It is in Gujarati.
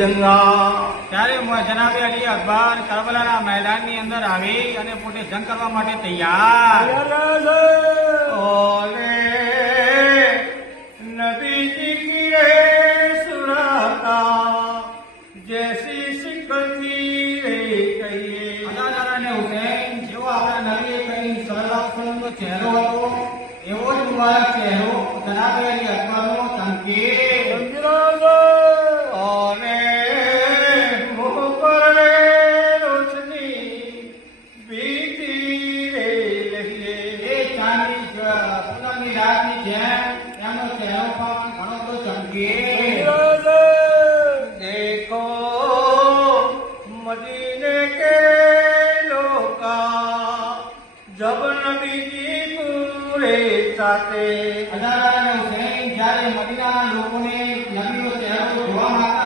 जंगा ત્યારે જનાબે અલી અકબર કરબલાના મેદાનની અંદર આવી અને પોતે જંગ કરવા માટે તૈયાર. ओले नबी जी की रे सुनाता जैसी शिकती रे कहिए અદાદાર અને હુસૈન જેવો આપણા નબીએ કહી સલ્લલ્લાહુ ચહેરો હતો એવો જ મુબારક ચહેરો જનાબે અલી અકબરનો ચમકે. ओले मुँह पर रोशनी बीती रे लहिए એ ચાંદની પૂનમની રાતની જેમ એમનો ચહેરો પણ ઘણો બધો ચમકે. देखो मदीने के लोका जब नबी जी पूरे साथे અદાદાર